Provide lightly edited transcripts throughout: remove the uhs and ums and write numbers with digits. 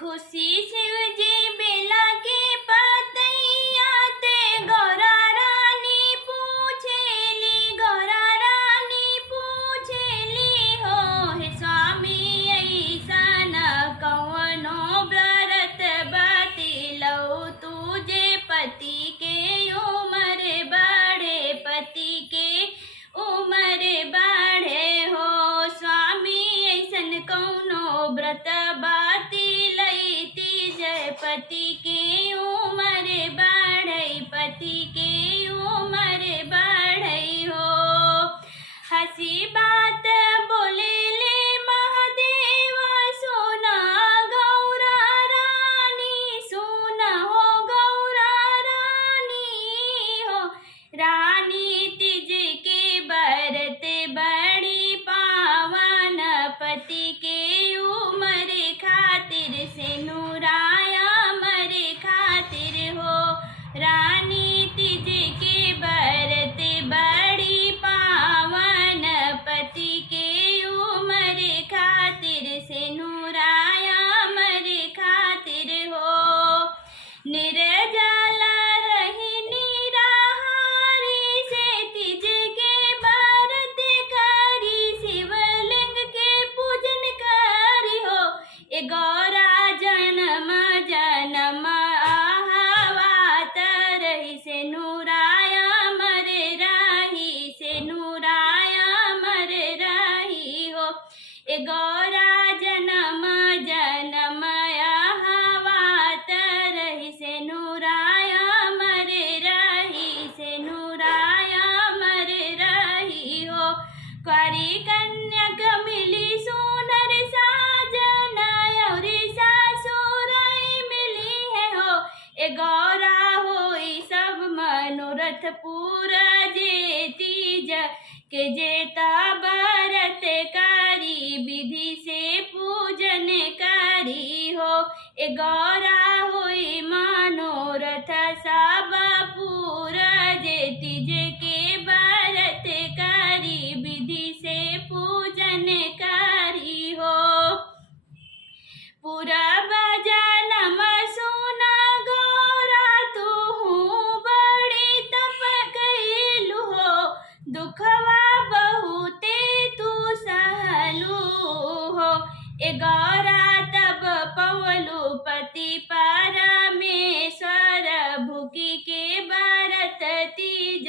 खुशी शिवजी बेला के पतैया ते गौरा रानी पूछेली हो हे स्वामी ऐसन कवनो व्रत बतिलौ तुझे पति के उम्र बढ़े हो स्वामी ऐसन कौनो व्रत बतिलैती जय पति के उम्र बढ़े हो। हंसी बात बोले ले महादेव सुना हो गौरा रानी हो रानी तिज के बरत बड़ी पावन पति के उम्र खातिर से नूराया मरे खातिर हो रानी तिज के बरत बड़ी पावन पति के उम्र खातिर से नूराया मरे खातिर हो। निर्जला रही निराहारी से तिज के व्रत करी शिवलिंग के पूजन करी हो ए गौरा जन्म आहवात रही से नूराया मरे रही हो ए गौरा जन्म आहवात रही से नूराया मरे रही हो। क्वारी कन्यक मिली सुनर साजन और सासुराई मिली है हो ए गौरा होई सब मनोरथ पूरा जे तीज के जेता व्रत करी विधि से पूजन करी हो ए गौरा होई मनोरथ सब पूरा जे तीज के व्रत करी विधि से पूजन करी हो। पूरा जनम सुना गौरा तू बड़ी तप कैलू हो दुखवा बहुते तू सहलू हो ए गौरा तब पवलू पति परमेश्वर भूखी के व्रत तीज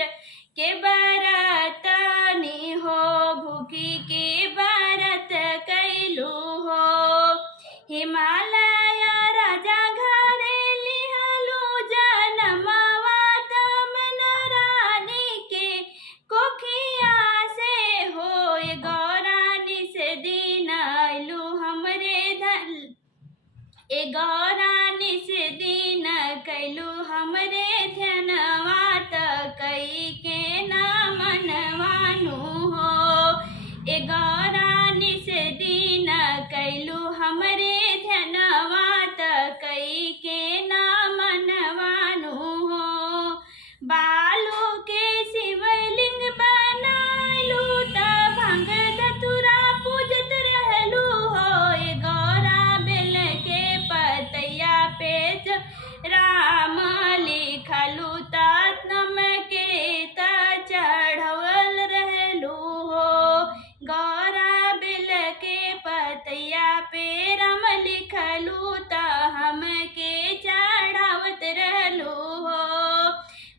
के बरतनी हो भूखी के व्रत कैलू हो। हिमालय राजा घरे लिहलू जनमवा तमन रानी के कोखिया से हो ए गौरा निस दिन आइलू हमरे ए गौरा निस दिन कैलू हमरे ध्यानवा त कई के ना मनवानु हो ए गौरा निस दिन कैलू हमरे ध्यानवा त कई के ना मनवानु हो। बालू के शिवलिंग बनालू त भंग धतुरा पूजत रहलू हो ए गौरा बेल के पतैया पे राम लिखलू त नमके त चढ़वल रहलू हो गौरा बेल के पतैया पे राम लिखलू त हमके चढ़ावत रहलू हो।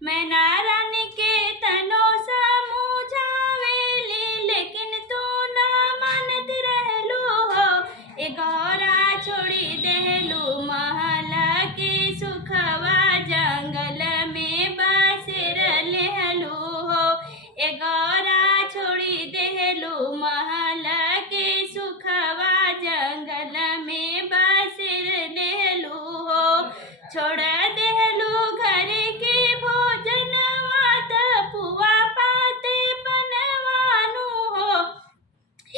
मैना रानी के तनो समझावेली लेकिन तू ना मानत रहलू हो ए गौरा छोड़ी देलू महल के सुखवा जंगल में बसेर लेहलू हो ए गौरा छोड़ी देलू महल के सुखवा जंगल में बसेर लेहलू हो। छोड़ देलू घर के भोजनवा त पुआ पाते बनवानु हो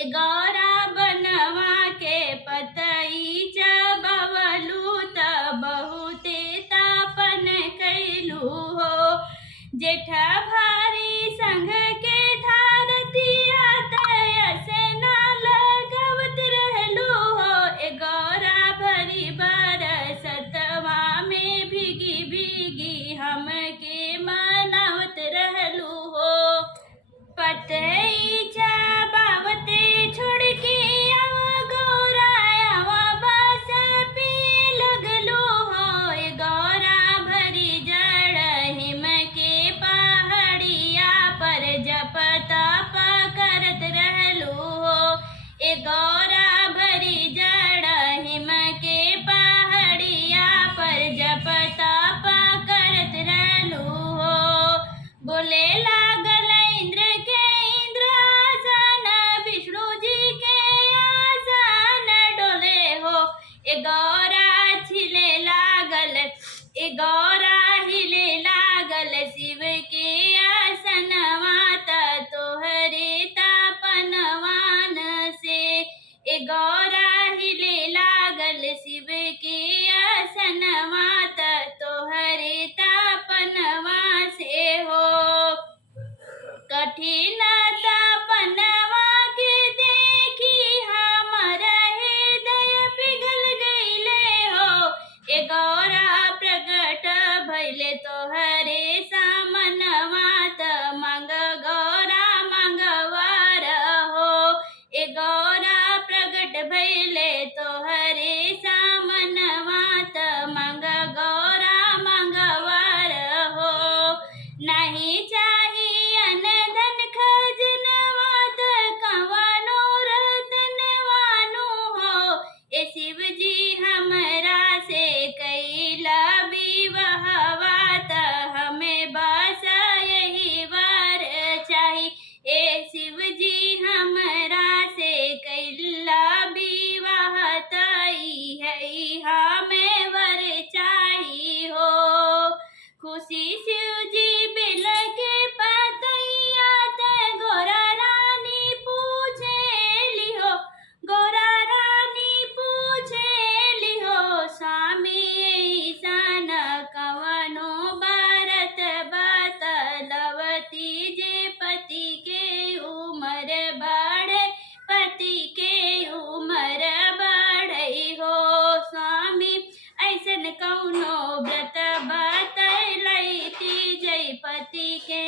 ए गौरा बनवा के पतई चबवलू त बहुते तापन कैलू हो जेठ भारी संग के धारतिया तय से ना लगवत रहलू हो ए गौरा भरी ए गौरा छिले लागल ए गौरा हिले लागल शिव के आसनवा त तोहरे तापनवान से ए गौरा हिले लागल शिव के आसनवा त तोहरे तापनवा से हो कठिन तापनवा के देखी हमर हृदय पिघल गईले हो ए गौरा प्रगट भइले तोहरे सामनवा त मंग गौरा मंगवार हो ए गौरा प्रगट भइले तोहरे सामनवा त मंग गौरा मंगवार हो नहीं चाही अन धन खजनवा त कवनो रतनवानु हो ए शिव जी हमरा से कैला विवाहवा त हमें बस यही वर चाही ए शिव जी हमरा से कैला विवाह त ई हमें वर चाही हो खुशी शिव जी बिल के पतैया त गोरा रानी पूछेली हो गोरा रानी पूछेली हो स्वामी ऐसन कवनो बरत बतलवती जे पति के उमर बढ़े पति के उमर बढ़े हो स्वामी ऐसन कौनो व्रत बतलैती जय पति के